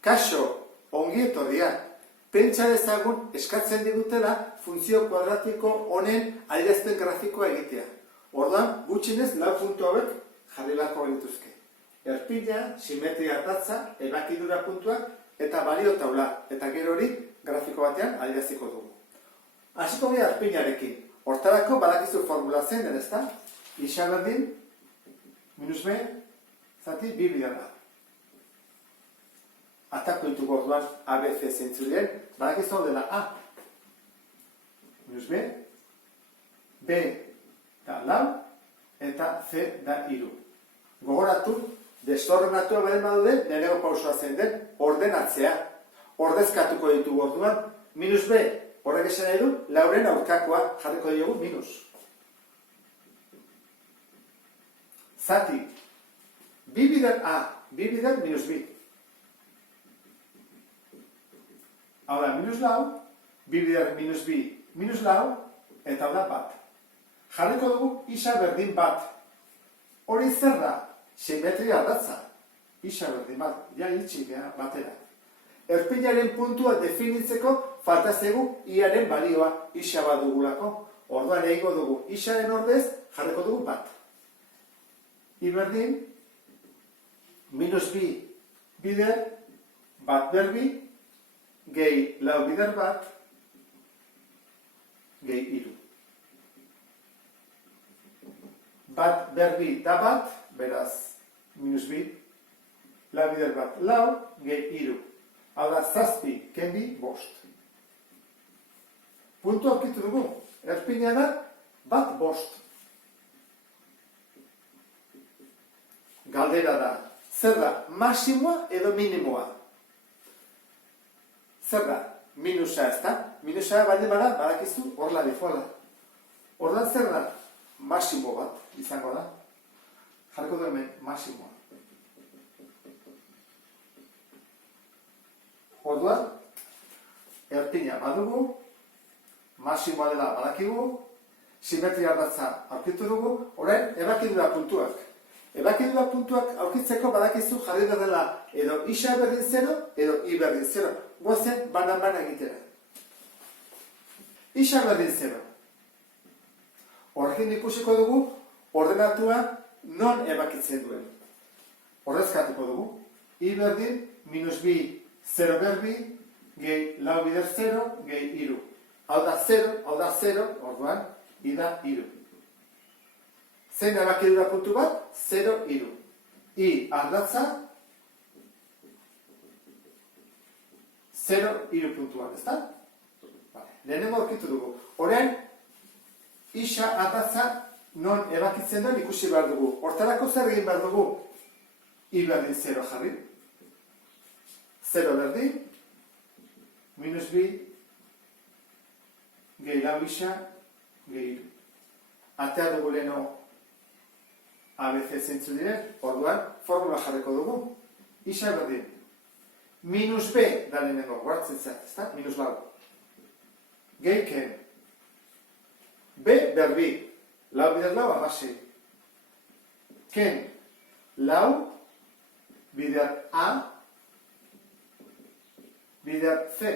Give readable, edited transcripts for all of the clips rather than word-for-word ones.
Kaixo, ongi etorria. Pentsa dezagun eskatzen digutela funtzio kuadratiko honen adierazpen grafikoa egitea. Orduan, gutxienez 4 puntu hauek jarri beharko genituzke. Erpina, simetria ardatza, ebakidura puntuak eta balio taula. Eta gero hori grafiko batean adieraziko dugu. Hasiko gara erpinarekin. Hortarako badakizu formula zein den, ezta? Isa berdin, minus b, zati, b bider a. Atako ditugu orduan A, B, C zeintzu diren, badakizu hau dela A. Minus B, B da lau, eta C da hiru. Gogoratu, desordenatua beren badude, lehenengo pausua zein den, ordenatzea. Ordezkatuko ditugu orduan, minus B, horrek esan nahi du, lauren aurkakoa jarriko diogu minus. Zati, B bider A, B bider minus B. Hau da, minus lau, B bider minus B, minus lau, eta hau da bat. Jarriko dugu isa berdin bat. Hori zer da? Simetria ardatza. Isa berdin bat, ja itxi batera. Erpinaren puntua definitzeko falta zaigu iaren balioa isa bat dugulako. Orduan egingo dugu isaren ordez jarriko dugu bat. I berdin, minus B bider, bat berbi, gehi lau bider bat, gehi hiru. Bat berbi da bat, beraz, minus bi, lau bider bat lau, gehi hiru. Hau da, zazpi, kenbi, bost. Puntu aurkitu dugu, erpina da, bat bost. Galdera da, zer da, maximoa edo minimoa? Zer da? Minusa ez da? Minusa baldin bada, badakizu, horla difoala. Ordan zer da? Maximo bat izango da. Jarriko du hemen, maximoa. Orduan, erpina badugu, maximoa dela badakigu, simetria ardatza aurkitu dugu, orain ebakidura puntuak. Ebakidura puntuak aurkitzeko badakizu jarri dela edo isa berdin 0 edo i berdin 0. Goazen banan-bana egitera. Isa berdin 0. Horrekin ikusiko dugu ordenatua non ebakitzen duen. Horrezkatuko dugu. I berdin minus bi 0 berbi gehi lau bider 0 gehi hiru. Hau da 0, orduan i da hiru. Zein ebakidura puntu bat? 0, hiru. I ardatza 0, hiru puntuan, ez da? Lehenengo aurkitu dugu. Orain, isa ardatza non ebakitzen duen ikusi behar dugu. Hortarako zer egin behar dugu? I berdin 0 jarri. 0 berdin, minus bi, gehi lau isa, gehi hiru. Atea dugu leheno ABC zeintzu diren, orduan formula jarriko dugu. Isa berdin. Minus B da lehenengo, guartzen zait, ez da? Minus lau. Gehi ken. B berbi. Lau bider lau, amasei. Ken. Lau bider A bider C.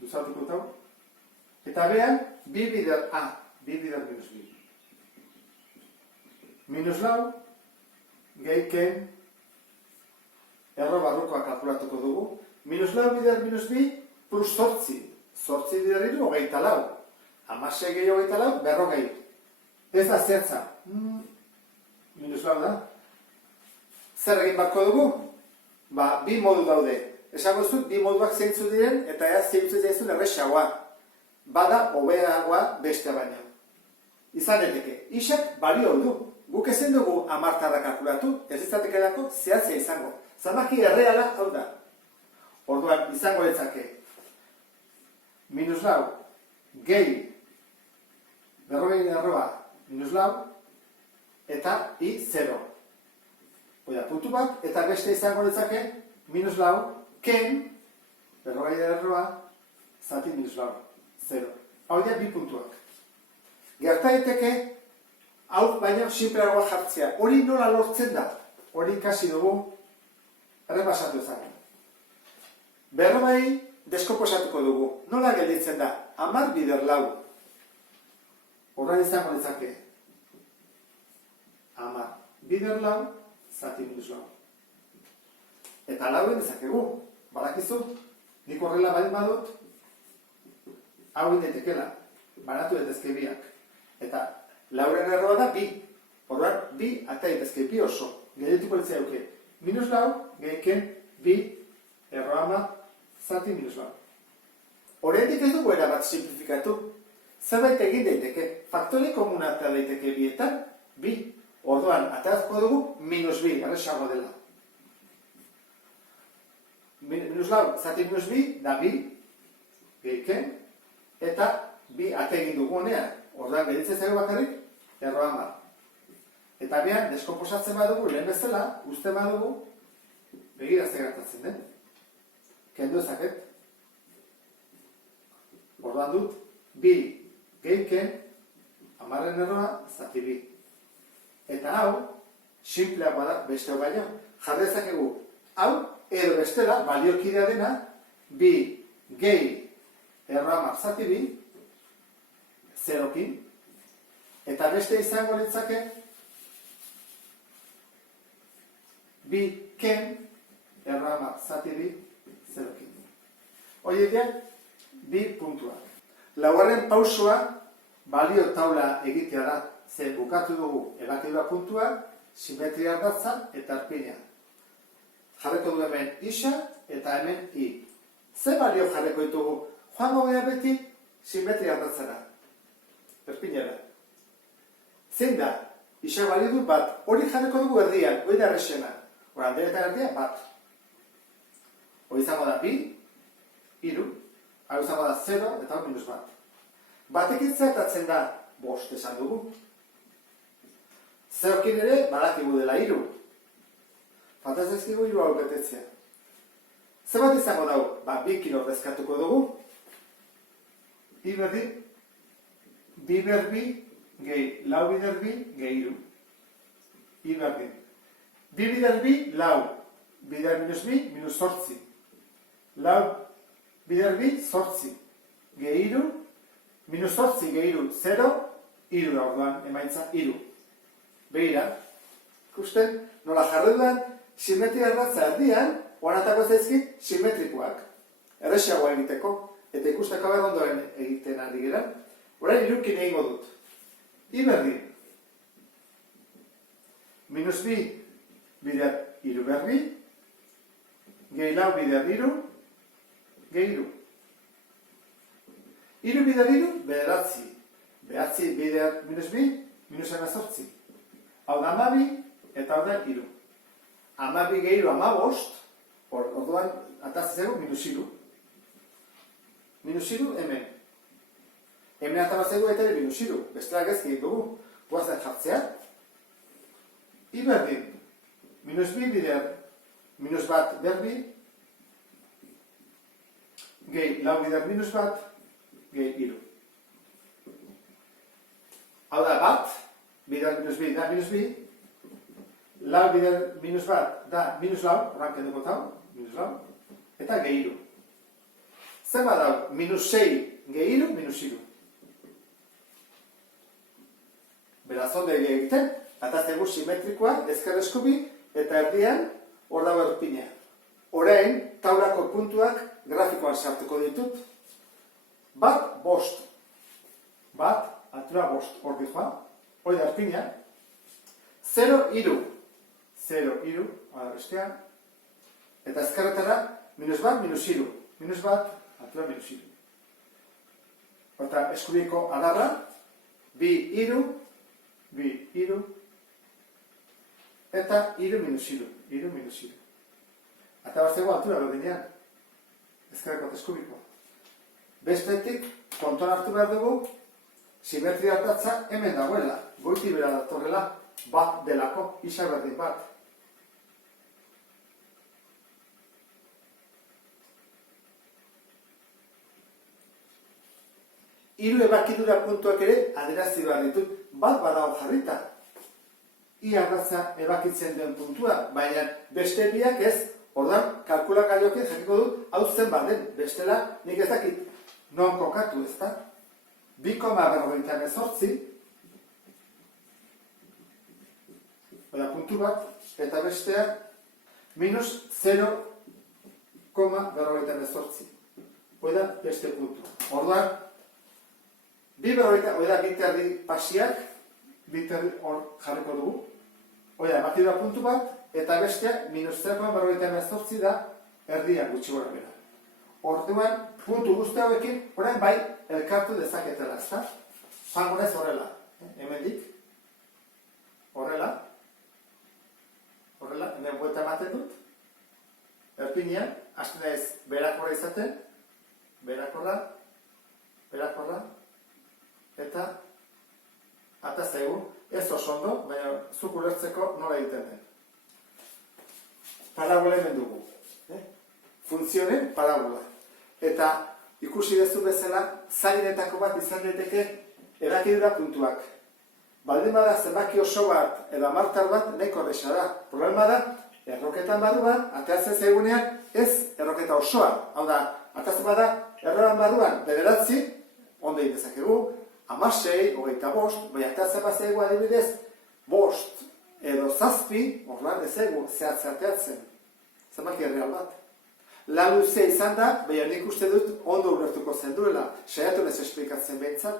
Duzatuko tau. Eta behan, B bider A. B bider minus B. Minus lau, gehi ken, erro barrukoa kalkulatuko dugu. Minus lau bider minus bi, plus sortzi. Sortzi bider hiru, 24. Hamasei gehi 24, berrogei. Ez da zertza. Minus lau da. Zer egin barko dugu? Bi modu daude. Esango zut, bi moduak zeintzu diren, eta ea zeintzu zaizun erresagoa. Bada, hobeagoa beste baina. Izan eteke, isak balio du. Guk ezen dugu amartarra kalkulatu, ez izatekelako zehatzea izango. Zamaki erreala hau da. Orduan, izango letzake. Minus lau, gehi, berrogei erroa, minus lau, eta i 0. Oida, puntu bat, eta beste izango letzake, minus lau, ken, berrogei erroa, zati minus lau, 0. Hau da, bi puntuak. Gerta daiteke, hau baina sinpleagoa jartzea. Hori nola lortzen da? Hori ikasi dugu, errepasatu ezagun. Berrogei deskomposatuko dugu. Nola gelditzen da? 10 bider lau. Horra izango ditzake. 10 bider lau, zati minus lau. Eta lauen dezakegu. Badakizu, nik horrela baldin badut, hau indetekela. Banatu daitezke biak. Eta lauren erroa da bi. Horran, bi ata daitezke bi oso. Geldituko ditzea duke. Minus lau, gehiken bi erroa zati minus lau. Horretik ez dugu erabat simplifikatu. Zerbait egin daiteke. Faktore komuna ata daiteke bietan, bi. Orduan, atazko dugu minus bi, arrexago dela. Minus lau, zati minus bi, da bi, gehiken, eta bi ate egin dugu honean. Orduan, geditzen zaigu bakarrik, erroa 10. Eta behan, deskomposatzen badugu, lehen bezala, uste badugu, begira ze gertatzen den. Kendu ezaket. Orduan dut, bi gehiken, 10 erroa, zati bi. Eta hau, simpleagoa da beste hau baino. Jarri dezakegu, hau, edo bestela, baliokidea dena, bi gehi erroa zati bi, zerokin, eta beste izango litzake, bi ken erroa zati bi, zerokin. Hori dira, bi puntuak. Laugarren pausua, balio taula egitea da. Ze bukatu dugu ebakidura puntua, simetria ardatza eta arpina. Jarreko du hemen isa eta hemen i. Ze balio jarreko ditugu? Joango gara beti simetria ardatzara. Erpinara. Zein da? Isa balio du bat. Hori jarreko dugu erdian, hori da errexena. Hora, handera eta erdia bat. Hori izango da bi, iru. Hau izango da 0 eta hori minus bat. Batek itzertatzen da bost esan dugu. Zerokin ere, badakigu dela iru. Faltaz ezkigu iru hau betetzea. Zer bat izango dago? Bi kilo ordezkatuko dugu. I berdi, bi berbi, gehi lau bider bi, gehi iru. I berdi. Bi bider bi, lau. Bider minus bi, minus sortzi. Lau bider bi, sortzi. Gehi iru, minus sortzi, gehi iru, 0, iru da orduan, emaitza, iru. Begira, ikusten, nola jarreduan, simetria erratza erdian, oanatako zaizkit, simetrikoak. Errexiagoa egiteko, eta ikusteko behar ondoren egiten ari gera. Orain irukin egingo dut. I berdin. Minus bi, bider iru berbi, gehi lau bider iru, gehi iru. Iru bider iru, bederatzi. Behatzi bider minus bi, minus 18. Hau da 12 eta hau da iru. 12 gehiru 15, orduan atatzeko minus iru. Minus iru hemen. Hemen atatzeko eta ere minus iru. Besteak ez egin dugu. Guazen jartzea. I berdin. Minus bi bider, minus bat berbi, gehi lau bider minus bat, gehi iru. Hau da bat, bider minus bi da minus bi, lau bider minus bat da minus lau, oran kenduko tau, minus lau, eta gehiru. Zer bat dau, minus 6 gehiru, minus iru. Beraz, onde egiten, ataztegu simetrikoa, ezker eskubi, eta erdian, hor dago erpinea. Orain, taulako puntuak grafikoan sartuko ditut. Bat, bost. Bat, altura bost, hor dihoa. Hoi da erpinea. 0, iru. 0, iru, hori bestean. Eta ezkerretara, minus bat, minus iru. Minus bat, altura minus iru. Eta eskubiko adarra, bi, iru, eta iru minus iru. Iru minus iru. Eta bat zego altura berdinean. Ezkerreko eskubiko. Bestetik, konton hartu behar dugu, simetria hartatza hemen dagoela. Goiti bera datorrela, bat delako, isa berdin bat. Hiru ebakidura puntuak ere adierazten behar ditut, bat badago jarrita. Ia ardatza ebakitzen duen puntua, baina beste biak ez, Ordan, kalkulagailuekin jakiko dut, hau zenbat den, bestela, nik ez dakit non kokatu, ez da? 2,48, oda, puntu bat, eta bestea, minus 0,48. Oida, beste puntu. Ordan, oida, biterri pasiak, biterri hor jarriko dugu. Oida, bati da puntu bat, eta bestea, minus 0,48 da, erdia gutxi gora bera. Orduan, puntu guzti hauekin, orain bai, elkartu dezaketela, ezta? Zangonez horrela, hemendik, horrela, hemen buelta ematen dut, erpinean, hasten naiz berakorra izaten, berakorra, eta ata zaigu, ez oso ondo, baina zuk ulertzeko nola egiten den. Parabola hemen dugu. Funtzionen parabola. Eta ikusi dezu bezala, zainetako bat izan daiteke erakidura puntuak. Baldin bada zenbaki oso bat edo amartar bat nahiko erresa da. Problema da, erroketan barruan, ateratzen zaigunean ez erroketa osoa. Hau da, atatzen bada, erroan barruan bederatzi, ondo egin dezakegu, 16, 25, bai ateratzen bat zaigu adibidez, 5 edo 7, orduan ez egu zehatz-zehatzen. Zenbaki erreal bat. La luzea izan da, baina nik uste dut ondo ulertuko zen duela, saiatu nez esplikatzen behintzat.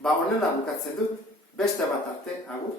Ba honela bukatzen dut, beste bat arte, agur.